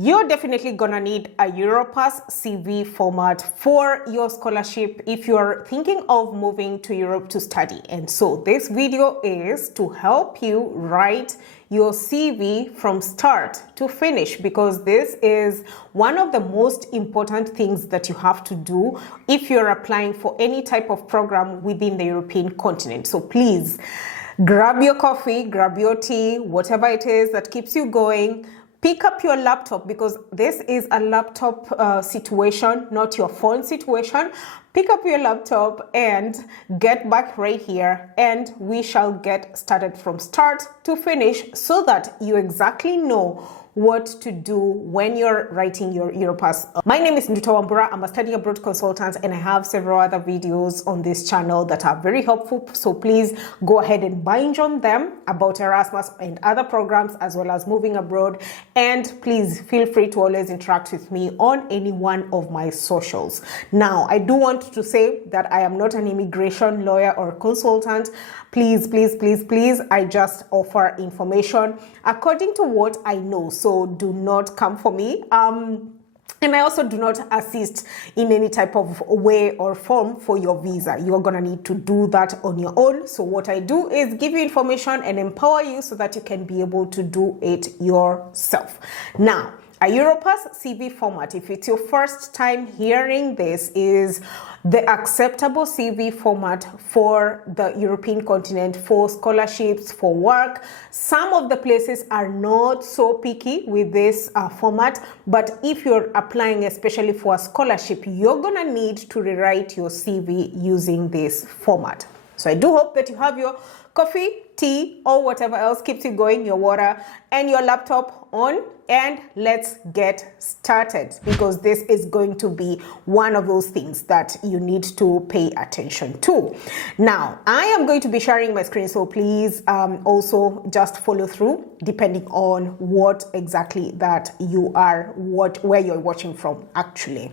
You're definitely gonna need a Europass CV format for your scholarship if you're thinking of moving to Europe to study. And so this video is to help you write your CV from start to finish, because this is one of the most important things that you have to do if you're applying for any type of program within the European continent. So please grab your coffee, grab your tea, whatever it is that keeps you going. Pick up your laptop, because this is a laptop situation, not your phone situation. Pick up your laptop and get back right here, and we shall get started from start to finish so that you exactly know what to do when you're writing your Europass. My name is Ndutawambura. I'm a study abroad consultant, and I have several other videos on this channel that are very helpful. So please go ahead and binge on them about Erasmus and other programs, as well as moving abroad. And please feel free to always interact with me on any one of my socials. Now, I do want to say that I am not an immigration lawyer or consultant. Please, I just offer information according to what I know. So do not come for me. And I also do not assist in any type of way or form for your visa. You're going to need to do that on your own. So what I do is give you information and empower you so that you can be able to do it yourself. Now, a Europass CV format, if it's your first time hearing this, is the acceptable CV format for the European continent, for scholarships, for work. Some of the places are not so picky with this format, but if you're applying especially for a scholarship, you're gonna need to rewrite your CV using this format. So I do hope that you have your coffee, tea, or whatever else keeps you going, your water, and your laptop on, and let's get started, because this is going to be one of those things that you need to pay attention to. Now, I am going to be sharing my screen, so please also just follow through depending on what exactly that you are, where you're watching from actually.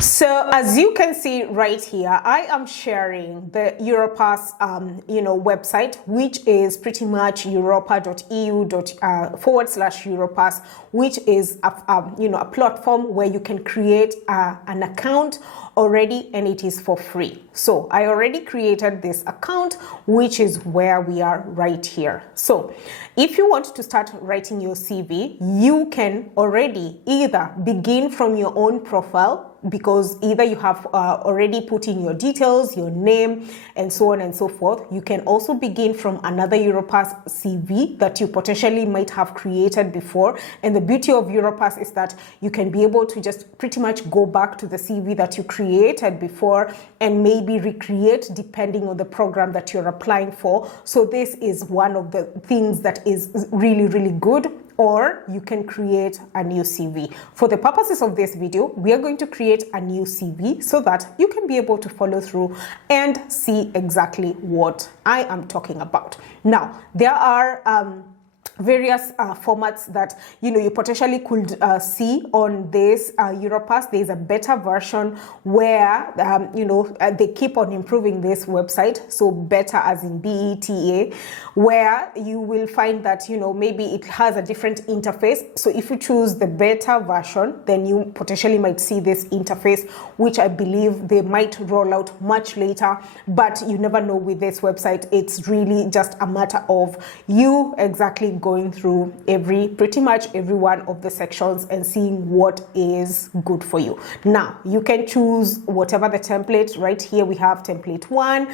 So as you can see right here, I am sharing the Europass, website, which is pretty much europa.eu/Europass, which is a platform where you can create an account already, and it is for free. So I already created this account, which is where we are right here. So if you want to start writing your CV, you can already either begin from your own profile, because either you have already put in your details, your name, and so on and so forth. You can also begin from another Europass CV that you potentially might have created before. And the beauty of Europass is that you can be able to just pretty much go back to the CV that you created before and maybe recreate depending on the program that you're applying for. So this is one of the things that is really, really good. Or you can create a new CV. For the purposes of this video, we are going to create a new CV so that you can be able to follow through and see exactly what I am talking about. Now, there are various formats that you potentially could see on this Europass. There's a beta version where they keep on improving this website. So beta as in BETA, where you will find that maybe it has a different interface. So if you choose the beta version, then you potentially might see this interface, which I believe they might roll out much later, but you never know with this website. It's really just a matter of you exactly going through pretty much every one of the sections and seeing what is good for you. Now, you can choose whatever the template. Right here we have template 1.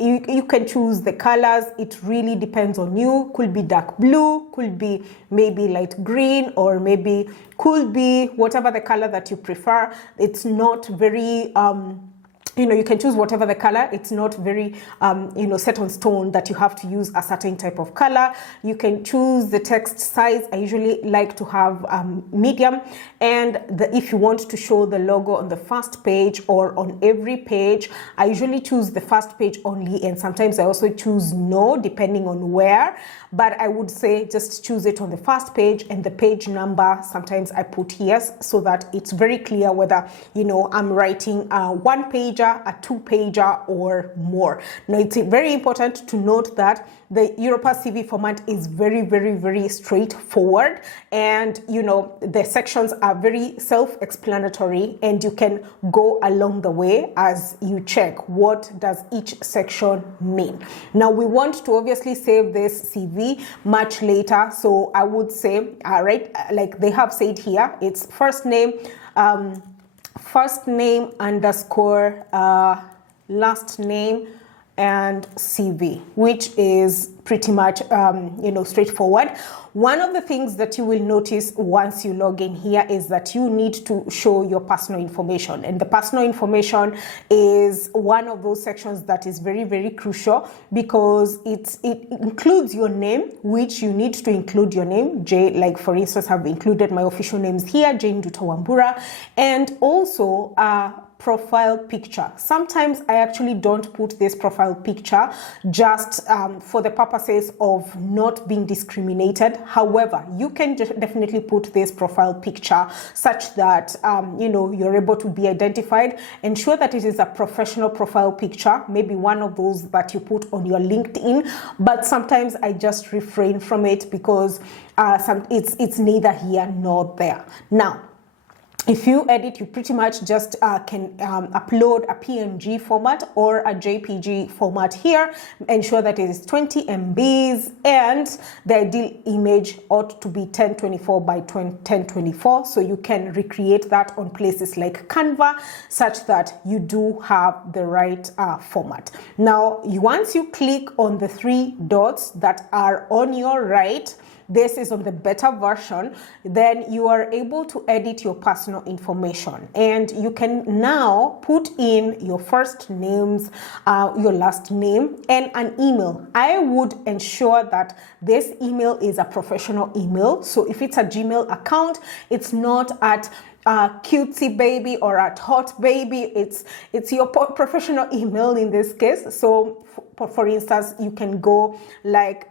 You can choose the colors. It really depends on you. Could be dark blue, could be maybe light green, or maybe could be whatever the color that you prefer. It's not very you can choose whatever the color. It's not very, set on stone that you have to use a certain type of color. You can choose the text size. I usually like to have medium. And if you want to show the logo on the first page or on every page, I usually choose the first page only. And sometimes I also choose no, depending on where. But I would say just choose it on the first page, and the page number, sometimes I put yes, so that it's very clear whether, I'm writing one page pager, a 2-pager, or more. Now, it's very important to note that the Europass CV format is very, very, very straightforward, and the sections are very self-explanatory, and you can go along the way as you check what does each section mean. Now, we want to obviously save this CV much later, so I would say, right, like they have said here, it's first name underscore last name and CV, which is pretty much straightforward. One of the things that you will notice once you log in here is that you need to show your personal information, and the personal information is one of those sections that is very, very crucial, because it includes your name, which you need to include your name. Like for instance, I've included my official names here, Jane Ndutawambura, and also profile picture. Sometimes I actually don't put this profile picture just for the purposes of not being discriminated. However, you can definitely put this profile picture such that you're able to be identified. Ensure that it is a professional profile picture, maybe one of those that you put on your LinkedIn, but sometimes I just refrain from it because it's neither here nor there. Now, if you edit, you pretty much just can upload a PNG format or a JPG format here. Ensure that it is 20 MBs, and the ideal image ought to be 1024 by 1024. So you can recreate that on places like Canva, such that you do have the right format. Now, once you click on the 3 dots that are on your right, this is on the beta version, then you are able to edit your personal information, and you can now put in your first names, your last name, and an email. I would ensure that this email is a professional email. So if it's a Gmail account, it's not at cutesy baby or at hot baby. It's your professional email in this case. So for instance, you can go like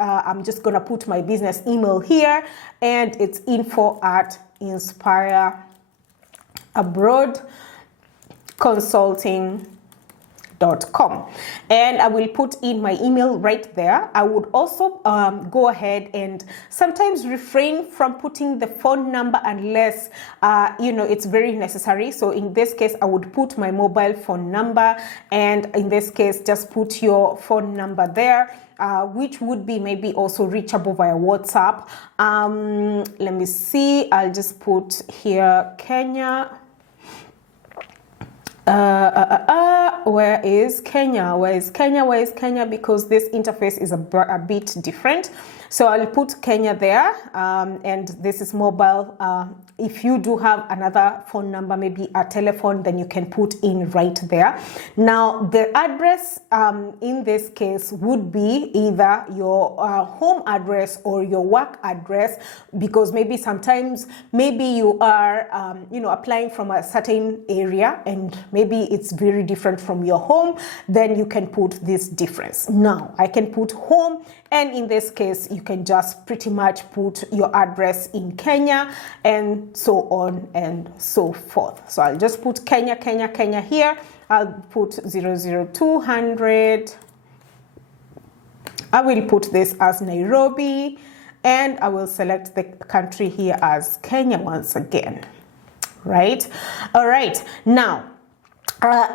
I'm just gonna put my business email here, and it's info@inspireabroadconsulting.com, and I will put in my email right there. I would also go ahead and sometimes refrain from putting the phone number unless it's very necessary. So in this case, I would put my mobile phone number, and in this case, just put your phone number there, which would be maybe also reachable via WhatsApp. Let me see, I'll just put here Kenya. Where is Kenya? Because this interface is a bit different. So I'll put Kenya there, and this is mobile. If you do have another phone number, maybe a telephone, then you can put in right there. Now, the address in this case would be either your home address or your work address, because maybe sometimes you are applying from a certain area, and maybe it's very different from your home. Then you can put this difference. Now, I can put home, and in this case, you can just pretty much put your address in Kenya, and so on and so forth. So I'll just put Kenya here. I'll put 00200. I will put this as Nairobi, and I will select the country here as Kenya once again, right? All right, now,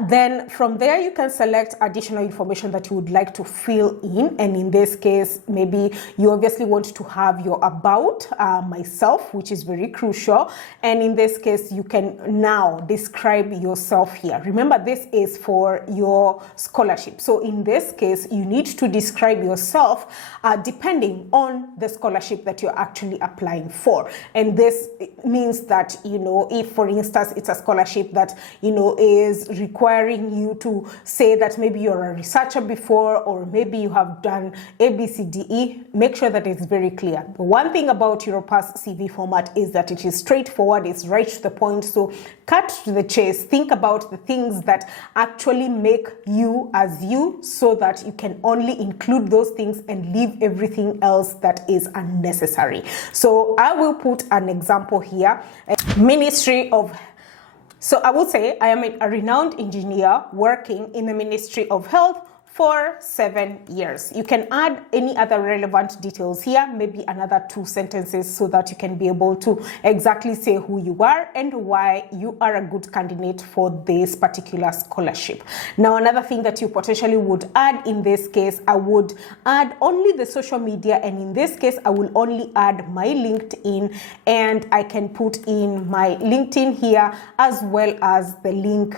then from there, you can select additional information that you would like to fill in. And in this case, maybe you obviously want to have your about myself, which is very crucial. And in this case, you can now describe yourself here. Remember, this is for your scholarship. So in this case, you need to describe yourself depending on the scholarship that you're actually applying for. And this means that, if for instance, it's a scholarship that, is requiring you to say that maybe you're a researcher before, or maybe you have done ABCDE, make sure that it's very clear. The one thing about Europass CV format is that it is straightforward, it's right to the point. So cut to the chase, think about the things that actually make you as you, so that you can only include those things and leave everything else that is unnecessary. So I will put an example here. Ministry of So I would say I am a renowned engineer working in the Ministry of Health for 7 years. You can add any other relevant details here, maybe another 2 sentences, so that you can be able to exactly say who you are and why you are a good candidate for this particular scholarship. Now, another thing that you potentially would add in this case, I would add only the social media, and in this case, I will only add my LinkedIn, and I can put in my LinkedIn here as well as the link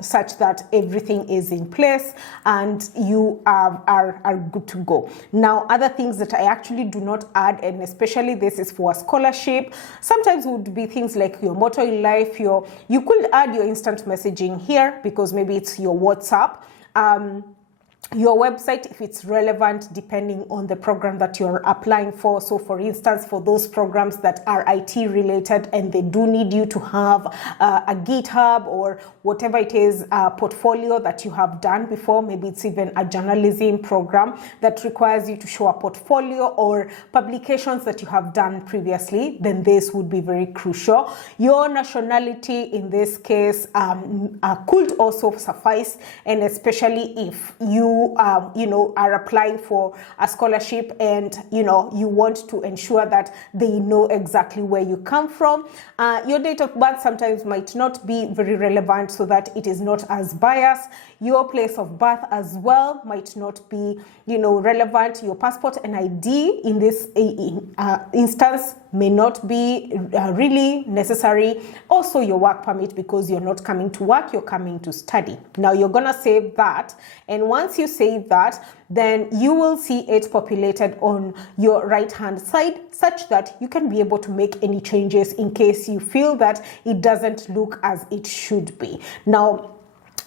such that everything is in place and you are good to go. Now, other things that I actually do not add, and especially this is for a scholarship, sometimes would be things like your motto in life. You could add your instant messaging here because maybe it's your WhatsApp. Your website, if it's relevant, depending on the program that you're applying for. So for instance, for those programs that are IT related and they do need you to have a GitHub or whatever it is, portfolio that you have done before, maybe it's even a journalism program that requires you to show a portfolio or publications that you have done previously, then this would be very crucial. Your nationality in this case could also suffice, and especially if you are applying for a scholarship and you want to ensure that they know exactly where you come from. Your date of birth sometimes might not be very relevant, so that it is not as biased. Your place of birth as well might not be relevant. Your passport and ID in this instance may not be really necessary. Also your work permit, because you're not coming to work, you're coming to study. Now you're gonna save that, and once you save that, then you will see it populated on your right hand side, such that you can be able to make any changes in case you feel that it doesn't look as it should be. Now,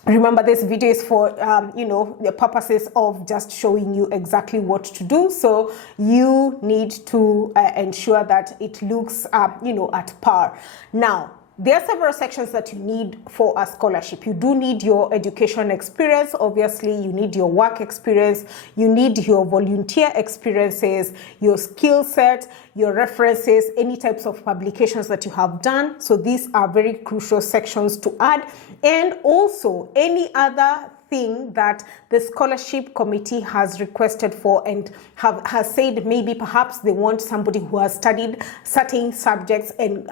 remember, this video is for, the purposes of just showing you exactly what to do. So you need to ensure that it looks, at par. Now, there are several sections that you need for a scholarship. You do need your education experience. Obviously, you need your work experience. You need your volunteer experiences, your skill set, your references, any types of publications that you have done. So these are very crucial sections to add. And also any other thing that the scholarship committee has requested for and has said maybe perhaps they want somebody who has studied certain subjects and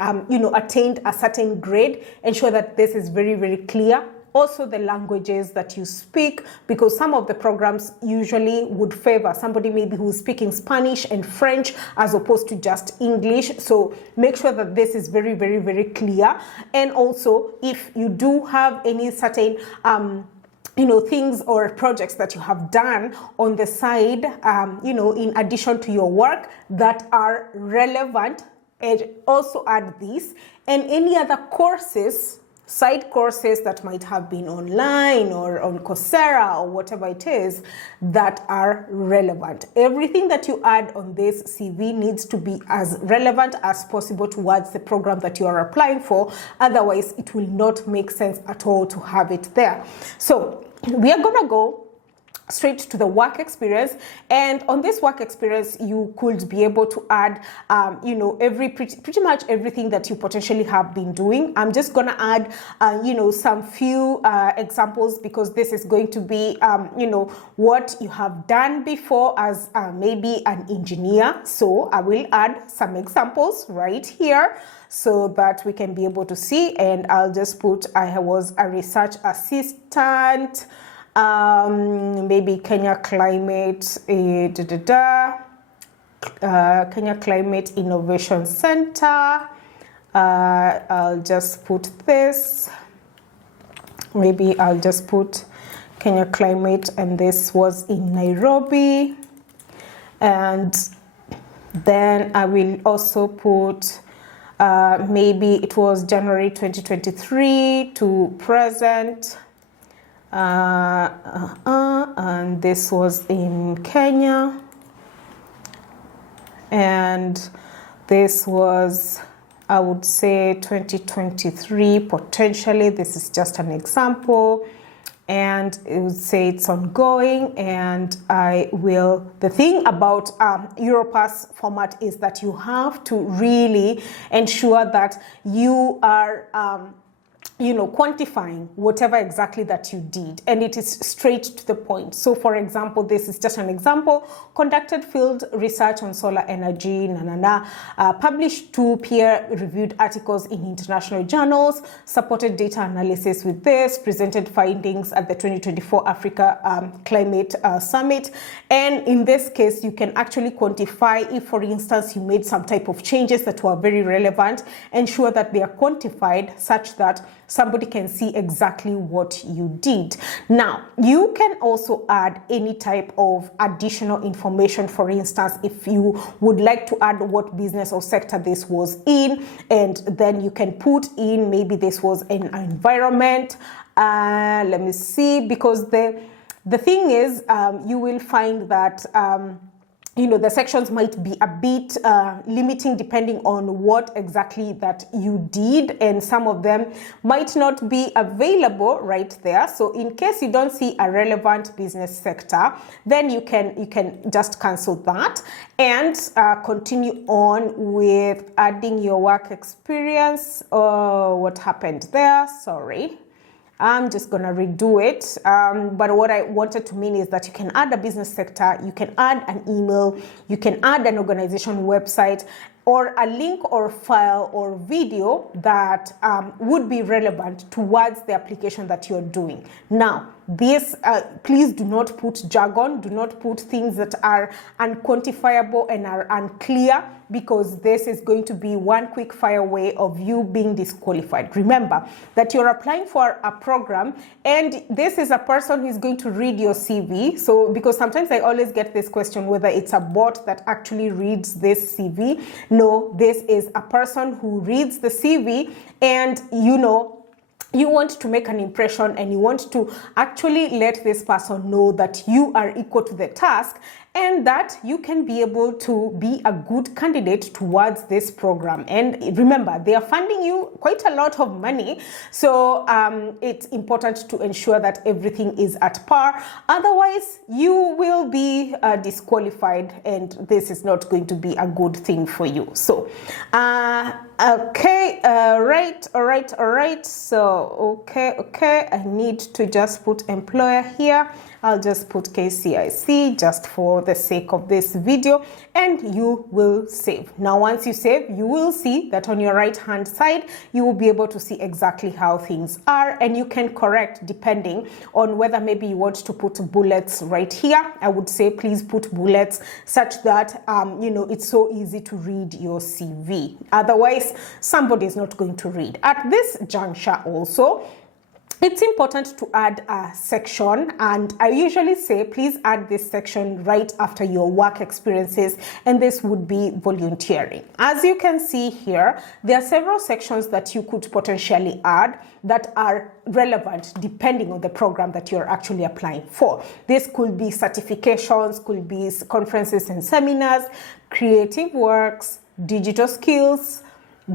attained a certain grade. Ensure that this is very, very clear. Also the languages that you speak, because some of the programs usually would favor somebody maybe who's speaking Spanish and French as opposed to just English. So make sure that this is very, very, very clear. And also if you do have any certain things or projects that you have done on the side, in addition to your work that are relevant, and also add these, and any other courses, side courses that might have been online or on Coursera or whatever it is that are relevant. Everything that you add on this CV needs to be as relevant as possible towards the program that you are applying for. Otherwise, it will not make sense at all to have it there. So we are gonna go straight to the work experience, and on this work experience you could be able to add pretty much everything that you potentially have been doing. I'm just gonna add some few examples, because this is going to be what you have done before as maybe an engineer. So I will add some examples right here so that we can be able to see, and I'll just put I was a research assistant, maybe Kenya Climate, Kenya Climate Innovation Center. I'll just put this. Maybe I'll just put Kenya Climate, and this was in Nairobi. And then I will also put maybe it was January 2023 to present. And this was in Kenya, and this was, I would say, 2023 potentially. This is just an example, and it would say it's ongoing. And the thing about Europass format is that you have to really ensure that you are quantifying whatever exactly that you did, and it is straight to the point. So for example, this is just an example: conducted field research on solar energy, published 2 peer-reviewed articles in international journals, supported data analysis with this, presented findings at the 2024 Africa Climate Summit. And in this case, you can actually quantify if, for instance, you made some type of changes that were very relevant, ensure that they are quantified such that somebody can see exactly what you did. Now, you can also add any type of additional information. For instance, if you would like to add what business or sector this was in, and then you can put in maybe this was an environment. Let me see, because the thing is, you will find that the sections might be a bit limiting depending on what exactly that you did, and some of them might not be available right there. So in case you don't see a relevant business sector, then you can just cancel that and continue on with adding your work experience. Oh, what happened there? Sorry. I'm just going to redo it. But what I wanted to mean is that you can add a business sector, you can add an email, you can add an organization website, or a link or file or video that would be relevant towards the application that you're doing. Now, this, please do not put jargon, do not put things that are unquantifiable and are unclear, because this is going to be one quick fire way of you being disqualified. Remember that you're applying for a program, and this is a person who is going to read your CV. So, because sometimes I always get this question whether it's a bot that actually reads this CV. No, this is a person who reads the CV, and you want to make an impression, and you want to actually let this person know that you are equal to the task, and that you can be able to be a good candidate towards this program. And remember, they are funding you quite a lot of money, so it's important to ensure that everything is at par. Otherwise, you will be disqualified, and this is not going to be a good thing for you. So, okay, all right. So, okay, I need to just put employer here. I'll just put KCIC just for the sake of this video, and you will save. Now, once you save, you will see that on your right hand side, you will be able to see exactly how things are, and you can correct depending on whether maybe you want to put bullets right here. I would say please put bullets such that, it's so easy to read your CV. Otherwise, somebody is not going to read. At this juncture also, it's important to add a section, and I usually say please add this section right after your work experiences, and this would be volunteering. As you can see here, there are several sections that you could potentially add that are relevant depending on the program that you're actually applying for. This could be certifications, could be conferences and seminars, creative works, digital skills,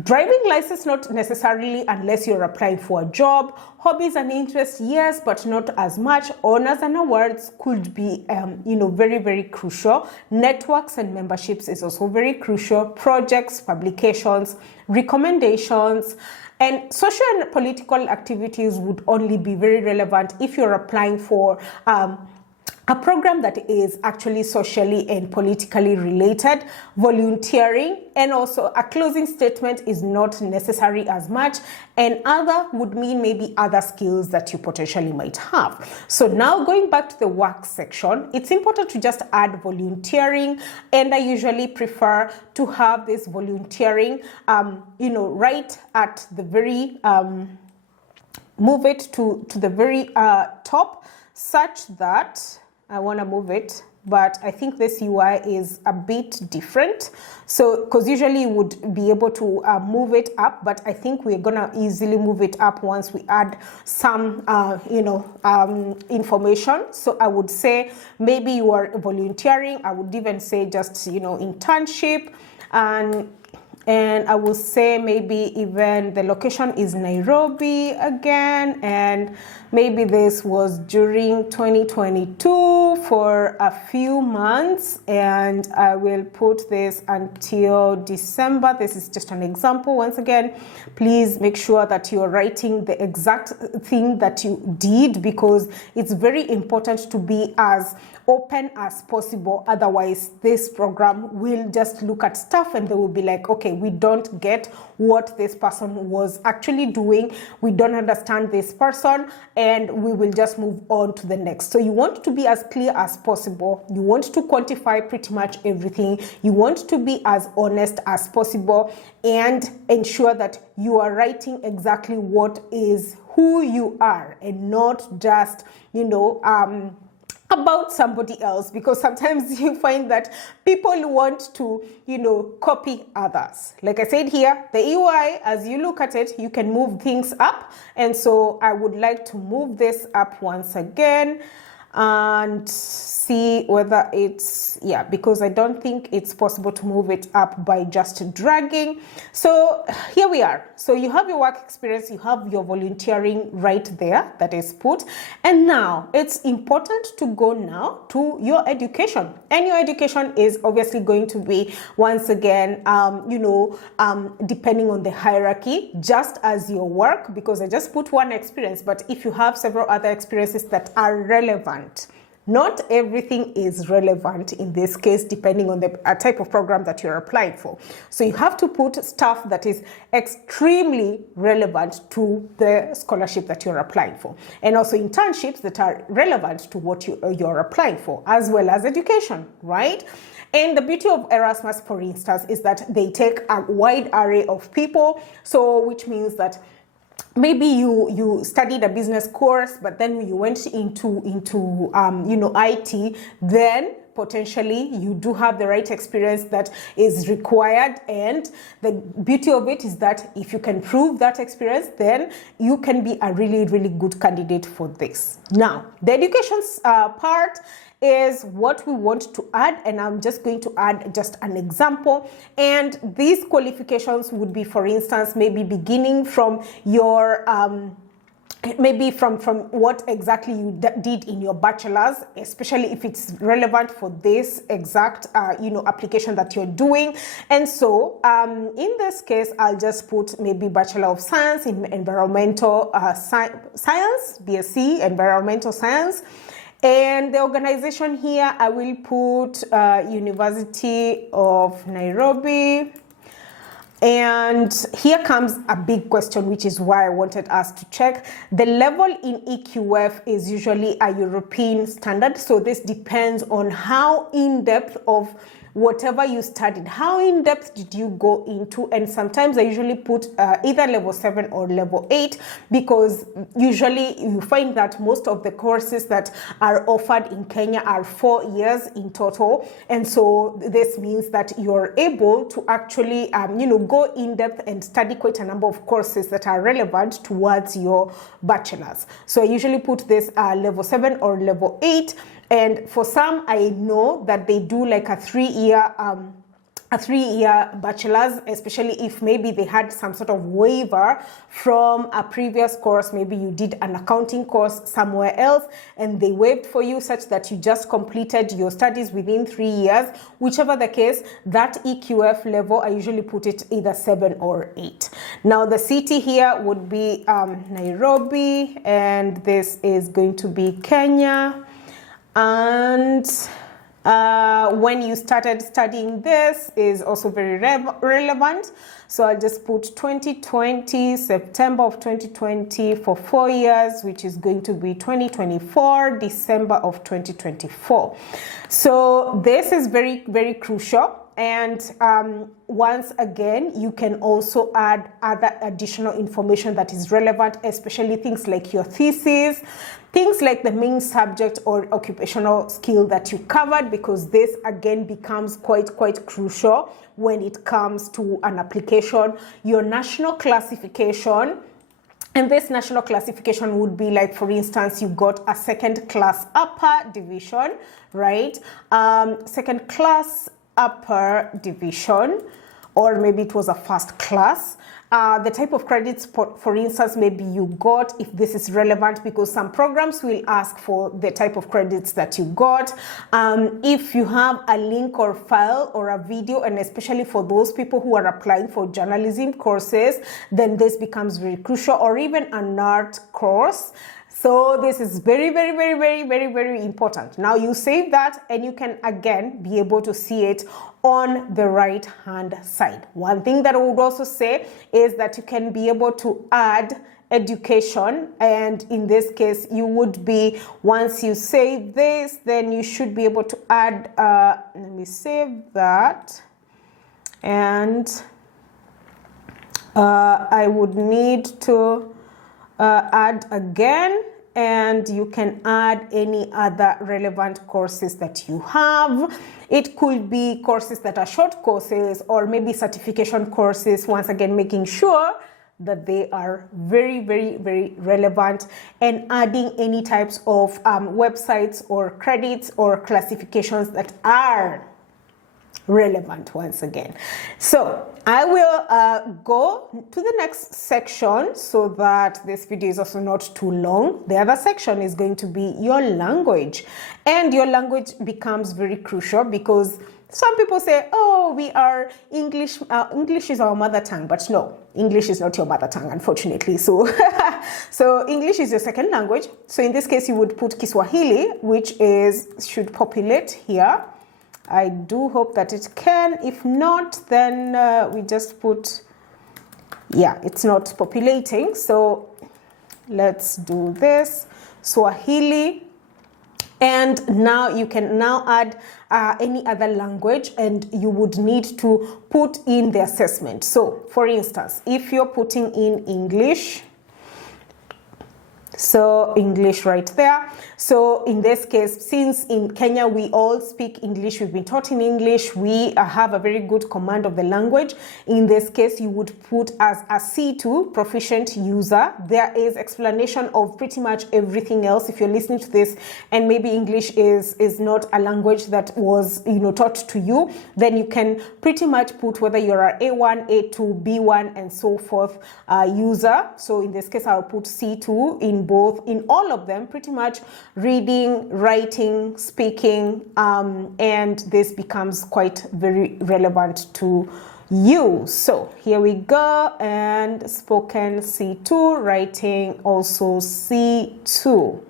driving license, not necessarily unless you're applying for a job. Hobbies and interests, yes, but not as much. Honors and awards could be, very, very crucial. Networks and memberships is also very crucial. Projects, publications, recommendations, and social and political activities would only be very relevant if you're applying for a program that is actually socially and politically related. Volunteering and also a closing statement is not necessary as much, and other would mean maybe other skills that you potentially might have. So now going back to the work section, it's important to just add volunteering, and I usually prefer to have this volunteering right at the very move it to the very top, such that I want to move it, but I think this UI is a bit different. So, because usually you would be able to move it up, but I think we're gonna easily move it up once we add some, information. So I would say maybe you are volunteering. I would even say just, internship, and I will say maybe even the location is Nairobi again, and maybe this was during 2022 for a few months, and I will put this until December. This is just an example. Once again, please make sure that you're writing the exact thing that you did, because it's very important to be as open as possible. Otherwise, this program will just look at stuff and they will be like, okay, we don't get what this person was actually doing. We don't understand this person, and we will just move on to the next. So you want to be as clear as possible. You want to quantify pretty much everything. You want to be as honest as possible and ensure that you are writing exactly what is who you are, and not just, about somebody else, because sometimes you find that people want to, copy others. Like I said here, the EY, as you look at it, you can move things up. And so I would like to move this up once again and see whether it's, because I don't think it's possible to move it up by just dragging. So here we are. So you have your work experience, you have your volunteering right there that is put. And now it's important to go now to your education. And your education is obviously going to be, once again, depending on the hierarchy, just as your work, because I just put one experience, but if you have several other experiences that are relevant, not everything is relevant in this case, depending on the type of program that you're applying for. So you have to put stuff that is extremely relevant to the scholarship that you're applying for. And also internships that are relevant to what you're applying for, as well as education, right? And the beauty of Erasmus, for instance, is that they take a wide array of people. So which means that maybe you studied a business course, but then you went into IT, then potentially you do have the right experience that is required. And the beauty of it is that if you can prove that experience, then you can be a really, really good candidate for this. Now, the education part is what we want to add, and I'm just going to add just an example. And these qualifications would be, for instance, maybe beginning from your maybe from what exactly you did in your bachelor's, especially if it's relevant for this exact application that you're doing. And so in this case, I'll just put maybe Bachelor of Science in Environmental Science, BSc Environmental Science. And the organization here, I will put University of Nairobi. And here comes a big question, which is why I wanted us to check. The level in EQF is usually a European standard. So this depends on how in-depth of whatever you studied, how in depth did you go into. And sometimes I usually put either level 7 or level 8, because usually you find that most of the courses that are offered in Kenya are 4 years in total. And so this means that you're able to actually go in depth and study quite a number of courses that are relevant towards your bachelor's. So I usually put this level 7 or level 8. And for some, I know that they do like a 3-year bachelor's, especially if maybe they had some sort of waiver from a previous course. Maybe you did an accounting course somewhere else and they waived for you such that you just completed your studies within 3 years. Whichever the case, that EQF level, I usually put it either 7 or 8. Now the city here would be Nairobi, and this is going to be Kenya. And when you started studying this is also very relevant. So I'll just put 2020, September of 2020 for 4 years, which is going to be 2024, December of 2024. So this is very, very crucial. And once again, you can also add other additional information that is relevant, especially things like your thesis, things like the main subject or occupational skill that you covered, because this again becomes quite crucial when it comes to an application. Your national classification. And this national classification would be like, for instance, you got a second class upper division, right? Second class upper division, or maybe it was a first class. The type of credits, for instance, maybe you got, if this is relevant, because some programs will ask for the type of credits that you got. If you have a link or file or a video, and especially for those people who are applying for journalism courses, then this becomes very crucial, or even an art course. So this is very, very, very, very, very, very important. Now you save that and you can again be able to see it on the right hand side. One thing that I would also say is that you can be able to add education, and in this case you would be, once you save this, then you should be able to add, let me save that, and I would need to add again, and you can add any other relevant courses that you have. It could be courses that are short courses, or maybe certification courses, once again making sure that they are very, very, very relevant, and adding any types of websites or credits or classifications that are relevant once again. So I will go to the next section so that this video is also not too long. The other section is going to be your language, and your language becomes very crucial because some people say, oh, we are English, English is our mother tongue, but no, English is not your mother tongue, unfortunately. So, so English is your second language. So in this case, you would put Kiswahili, which should populate here. I do hope that it can. If not, then we just put, yeah, it's not populating. So let's do this, Swahili. And now you can now add any other language, and you would need to put in the assessment. So for instance, if you're putting in English, so English right there. So in this case, since in Kenya we all speak English, we've been taught in English, we have a very good command of the language. In this case, you would put as a C2, proficient user. There is explanation of pretty much everything else. If you're listening to this and maybe English is not a language that was taught to you, then you can pretty much put whether you're a A1, A2, B1, and so forth user. So in this case, I'll put C2 in all of them, pretty much reading, writing, speaking, and this becomes quite very relevant to you. So here we go, and spoken C2, writing also C2.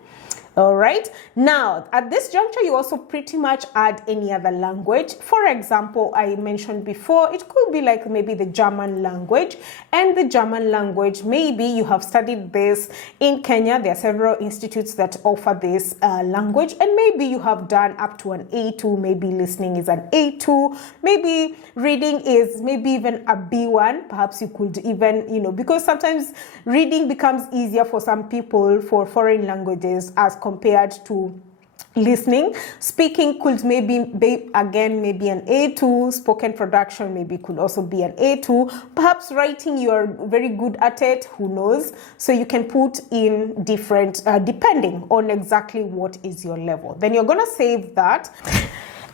All right. Now, at this juncture, you also pretty much add any other language. For example, I mentioned before, it could be like maybe the German language. And the German language, maybe you have studied this in Kenya. There are several institutes that offer this language. And maybe you have done up to an A2. Maybe listening is an A2. Maybe reading is maybe even a B1. Perhaps you could even, because sometimes reading becomes easier for some people for foreign languages as compared to listening. Speaking could maybe be, again, maybe an A2. Spoken production maybe could also be an A2. Perhaps writing, you're very good at it, who knows? So you can put in different, depending on exactly what is your level. Then you're gonna save that.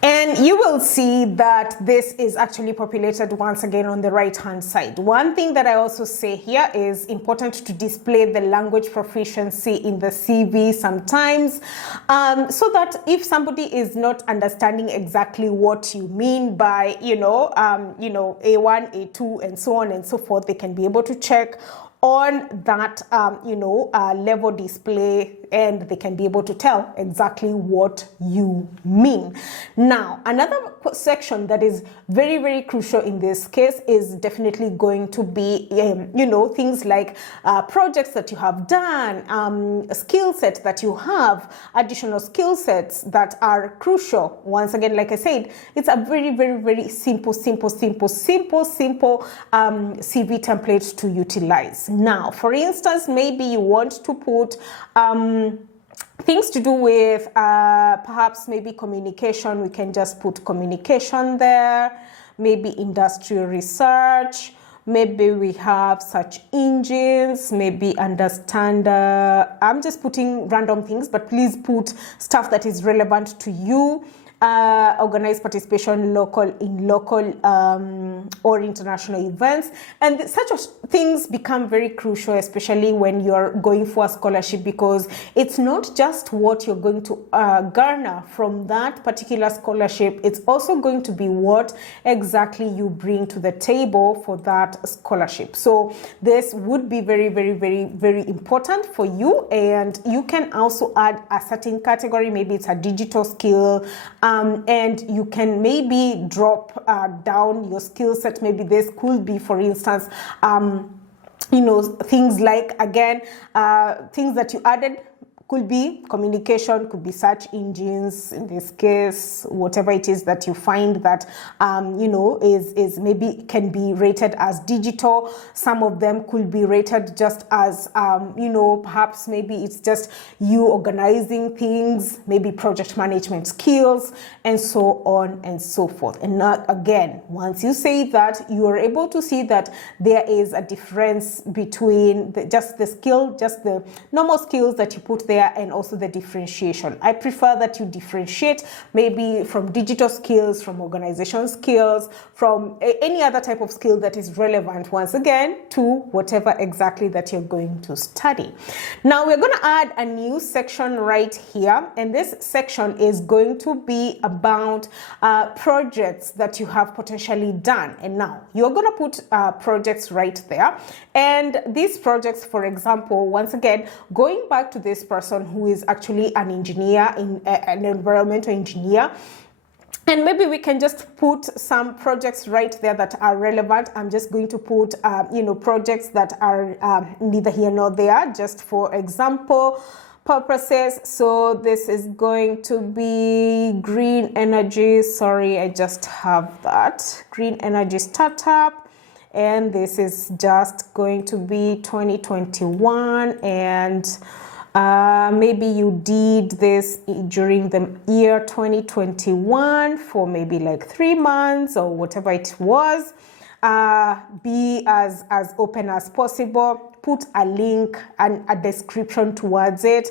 And you will see that this is actually populated once again on the right hand side. One thing that I also say here is important to display the language proficiency in the CV sometimes, so that if somebody is not understanding exactly what you mean by, A1, A2, and so on and so forth, they can be able to check on that, level display, and they can be able to tell exactly what you mean. Now, another section that is very, very crucial in this case is definitely going to be, things like projects that you have done, skill set that you have, additional skill sets that are crucial. Once again, like I said, it's a very, very, very simple CV template to utilize. Now, for instance, maybe you want to put things to do with perhaps maybe communication. We can just put communication there, maybe industrial research, maybe we have search engines, maybe understand, I'm just putting random things, but please put stuff that is relevant to you. organize participation in local or international events, and such things become very crucial, especially when you're going for a scholarship, because it's not just what you're going to garner from that particular scholarship, it's also going to be what exactly you bring to the table for that scholarship. So this would be very, very, very, very important for you. And you can also add a certain category, maybe it's a digital skill, and you can maybe drop down your skill set. Maybe this could be, for instance, things like, again, things that you added could be communication, could be search engines, in this case, whatever it is that you find that, is maybe can be rated as digital. Some of them could be rated just as, perhaps maybe it's just you organizing things, maybe project management skills, and so on and so forth. And now, again, once you say that, you are able to see that there is a difference between just the normal skills that you put there, and also the differentiation. I prefer that you differentiate maybe from digital skills, from organization skills, from any other type of skill that is relevant, once again, to whatever exactly that you're going to study. Now we're going to add a new section right here, and this section is going to be about projects that you have potentially done. And now you're going to put projects right there, and these projects, for example, once again, going back to this person who is actually an engineer, an environmental engineer, and maybe we can just put some projects right there that are relevant. I'm just going to put projects that are neither here nor there, just for example purposes. So this is going to be green energy, sorry, I just have that, green energy startup. And this is just going to be 2021, and maybe you did this during the year 2021 for maybe like 3 months or whatever it was. Be as open as possible. Put a link and a description towards it,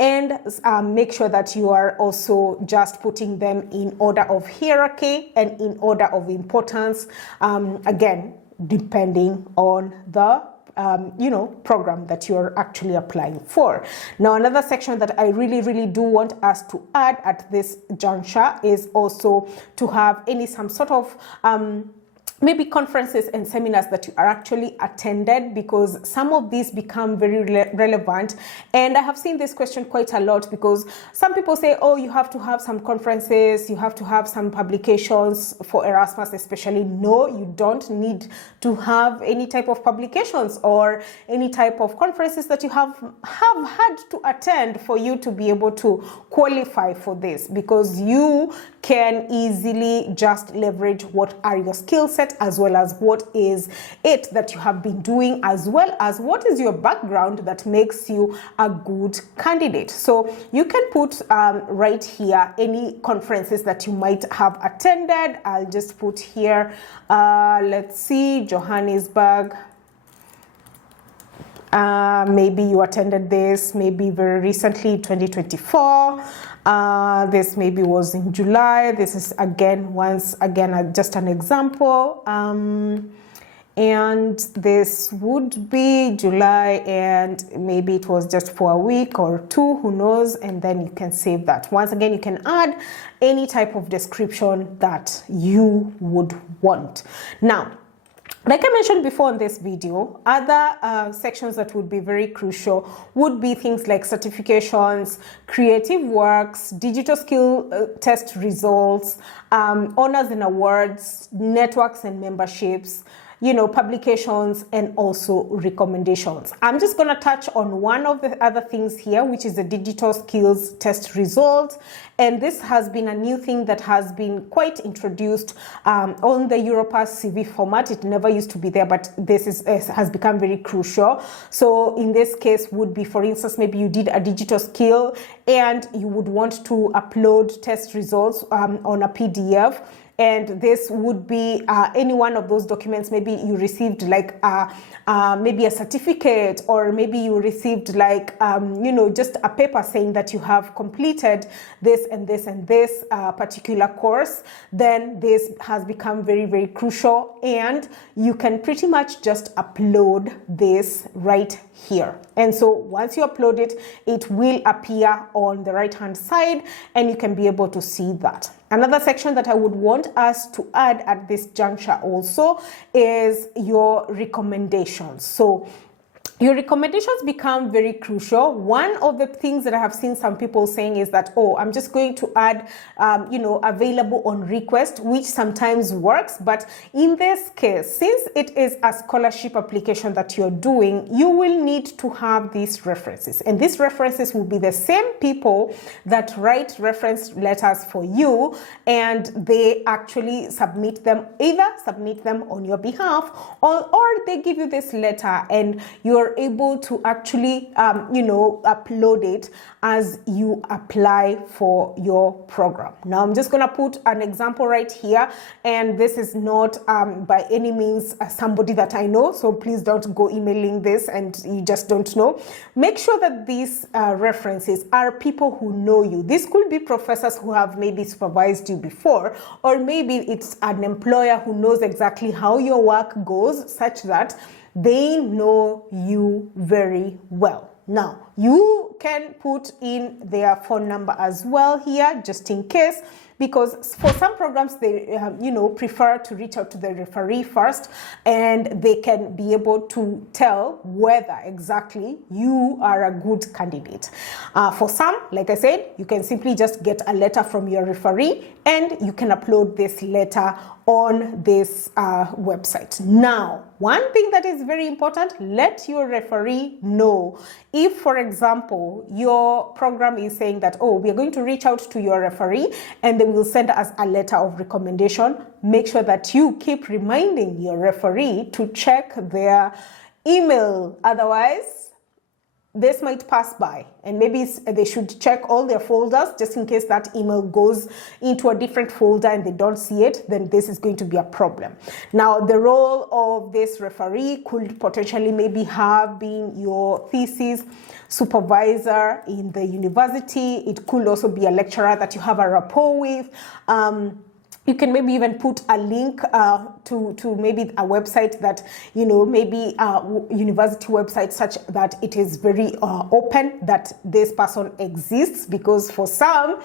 and make sure that you are also just putting them in order of hierarchy and in order of importance, again, depending on the program that you're actually applying for. Now, another section that I really do want us to add at this juncture is also to have some sort of maybe conferences and seminars that you are actually attended, because some of these become very relevant. And I have seen this question quite a lot, because some people say, oh, you have to have some conferences, you have to have some publications for Erasmus especially. No, you don't need to have any type of publications or any type of conferences that you have had to attend for you to be able to qualify for this, because you can easily just leverage what are your skill set, as well as what is it that you have been doing, as well as what is your background that makes you a good candidate. So you can put right here any conferences that you might have attended. I'll just put here, let's see, Johannesburg. Maybe you attended this maybe very recently, 2024. This maybe was in July. This is once again just an example. And this would be July, and maybe it was just for a week or two, who knows, and then you can save that. Once again, you can add any type of description that you would want. Now, like I mentioned before in this video, other sections that would be very crucial would be things like certifications, creative works, digital skill test results, honors and awards, networks and memberships, publications, and also recommendations. I'm just going to touch on one of the other things here, which is the digital skills test results. And this has been a new thing that has been quite introduced on the Europass CV format. It never used to be there, but this has become very crucial. So in this case would be, for instance, maybe you did a digital skill and you would want to upload test results on a PDF. and this would be any one of those documents. Maybe you received like maybe a certificate, or maybe you received like just a paper saying that you have completed this and this and this particular course. Then this has become very, very crucial, and you can pretty much just upload this right here. And so once you upload it, it will appear on the right hand side, and you can be able to see that. Another section that I would want us to add at this juncture also is your recommendations. So your recommendations become very crucial. One of the things that I have seen some people saying is that, oh, I'm just going to add, available on request, which sometimes works. But in this case, since it is a scholarship application that you're doing, you will need to have these references. And these references will be the same people that write reference letters for you, and they actually either submit them on your behalf, or they give you this letter and you're able to actually upload it as you apply for your program. Now I'm just going to put an example right here, and this is not by any means somebody that I know, so please don't go emailing this and you just don't know. Make sure that these references are people who know you. This could be professors who have maybe supervised you before, or maybe it's an employer who knows exactly how your work goes, such that they know you very well. Now, you can put in their phone number as well here, just in case, because for some programs they prefer to reach out to the referee first, and they can be able to tell whether exactly you are a good candidate. For some, like I said, you can simply just get a letter from your referee, and you can upload this letter on this website. Now, one thing that is very important, let your referee know. If, for example, your program is saying that, oh, we are going to reach out to your referee and they will send us a letter of recommendation, make sure that you keep reminding your referee to check their email. Otherwise, this might pass by, and maybe they should check all their folders just in case that email goes into a different folder and they don't see it. Then this is going to be a problem. Now, the role of this referee could potentially maybe have been your thesis supervisor in the university. It could also be a lecturer that you have a rapport with. You can maybe even put a link to maybe a website that, maybe a university website, such that it is very open that this person exists, because for some,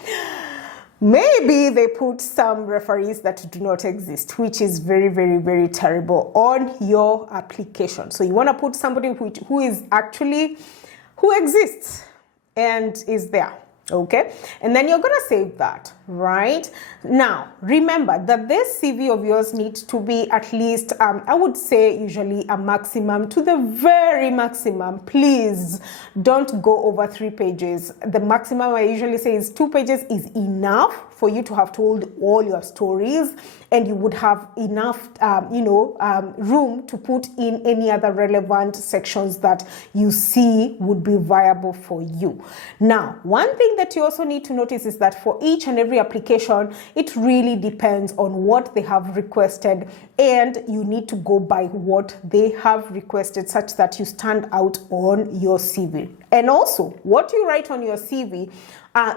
maybe they put some referees that do not exist, which is very, very, very terrible on your application. So you want to put somebody who exists and is there. Okay, and then you're gonna save that, right? Now, remember that this CV of yours needs to be at least, I would say usually a maximum to the very maximum. Please don't go over 3 pages. The maximum I usually say is 2 pages is enough for you to have told all your stories, and you would have enough, room to put in any other relevant sections that you see would be viable for you. Now, one thing that you also need to notice is that for each and every application, it really depends on what they have requested, and you need to go by what they have requested, such that you stand out on your CV. And also, what you write on your CV,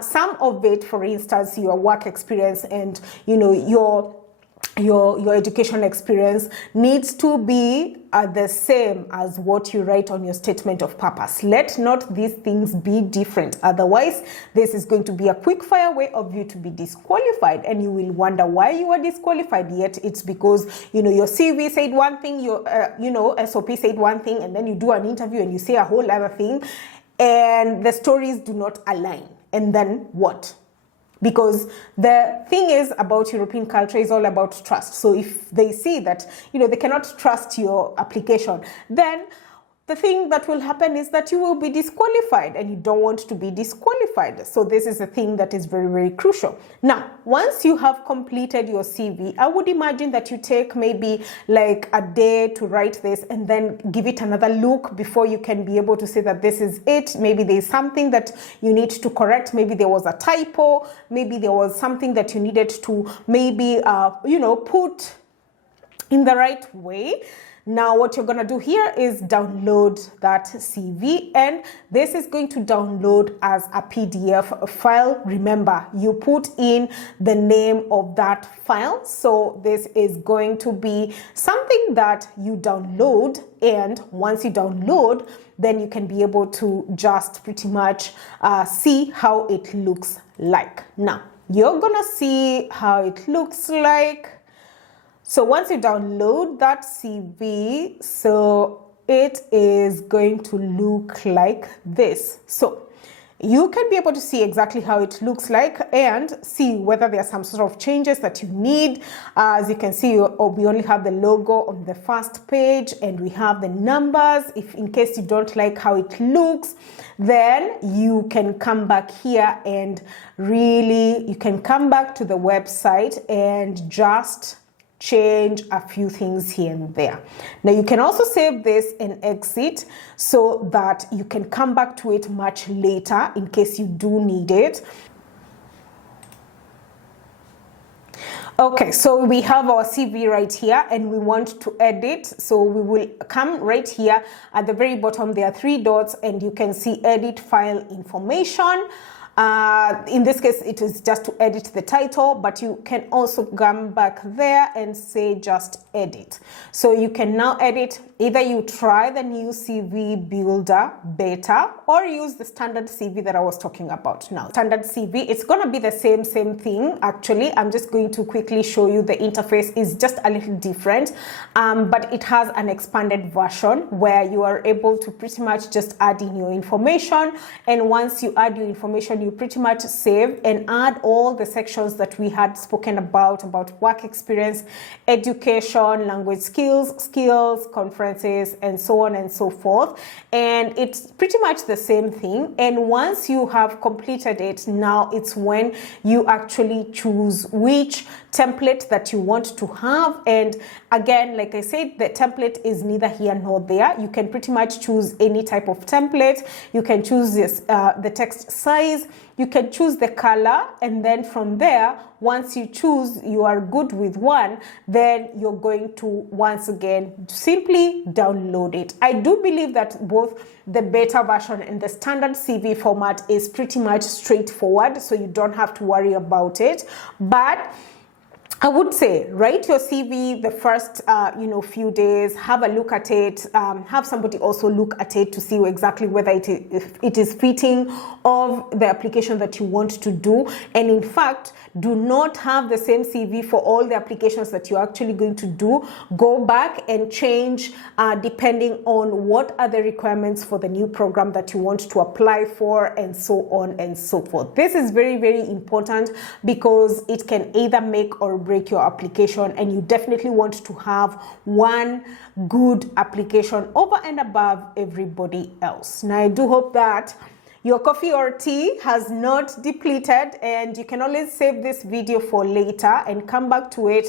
some of it, for instance, your work experience and your education experience needs to be the same as what you write on your statement of purpose. Let not these things be different. Otherwise, this is going to be a quick fire way of you to be disqualified, and you will wonder why you are disqualified. Yet it's because your CV said one thing, your SOP said one thing, and then you do an interview and you say a whole other thing, and the stories do not align. And then what? Because the thing is about European culture is all about trust. So if they see that, they cannot trust your application, then the thing that will happen is that you will be disqualified, and you don't want to be disqualified. So this is a thing that is very, very crucial. Now, once you have completed your CV, I would imagine that you take maybe like a day to write this and then give it another look before you can be able to say that this is it. Maybe there's something that you need to correct. Maybe there was a typo. Maybe there was something that you needed to maybe, put in the right way. Now, what you're going to do here is download that CV, and this is going to download as a PDF file. Remember, you put in the name of that file. So this is going to be something that you download, and once you download, then you can be able to just pretty much see how it looks like. Now, you're going to see how it looks like. So once you download that CV, so it is going to look like this. So you can be able to see exactly how it looks like and see whether there are some sort of changes that you need. As you can see, we only have the logo on the first page, and we have the numbers. If in case you don't like how it looks, then you can come back here and you can come back to the website and just change a few things here and there. Now, you can also save this and exit so that you can come back to it much later in case you do need it. Okay, so we have our CV right here, and we want to edit. So we will come right here at the very bottom. There are 3 dots, and you can see edit file information. In this case, it is just to edit the title, but you can also come back there and say just edit. So you can now edit. Either you try the new CV builder beta or use the standard CV that I was talking about now. Standard CV, it's going to be the same thing. Actually, I'm just going to quickly show you the interface is just a little different, but it has an expanded version where you are able to pretty much just add in your information. And once you add your information, you pretty much save and add all the sections that we had spoken about work experience, education, language skills, conferences, and so on and so forth. And it's pretty much the same thing. And once you have completed it, now it's when you actually choose which template that you want to have. And again, like I said, the template is neither here nor there. You can pretty much choose any type of template. You can choose this, the text size. You can choose the color, and then from there, once you choose you are good with one, then you're going to once again simply download it. I do believe that both the beta version and the standard CV format is pretty much straightforward, so you don't have to worry about it. But I would say write your CV the first few days, have a look at it, have somebody also look at it to see exactly whether it is fitting of the application that you want to do. And in fact, do not have the same CV for all the applications that you're actually going to do. Go back and change depending on what are the requirements for the new program that you want to apply for, and so on and so forth. This is very, very important because it can either make or break your application, and you definitely want to have one good application over and above everybody else. Now, I do hope that your coffee or tea has not depleted, and you can always save this video for later and come back to it.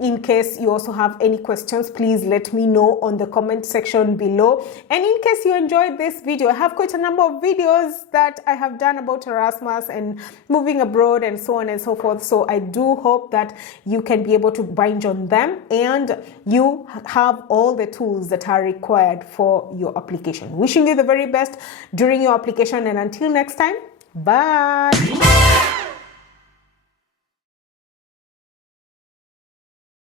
In case you also have any questions, please let me know on the comment section below. And in case you enjoyed this video, I have quite a number of videos that I have done about Erasmus and moving abroad and so on and so forth. So I do hope that you can be able to binge on them and you have all the tools that are required for your application. Wishing you the very best during your application. And until next time, bye.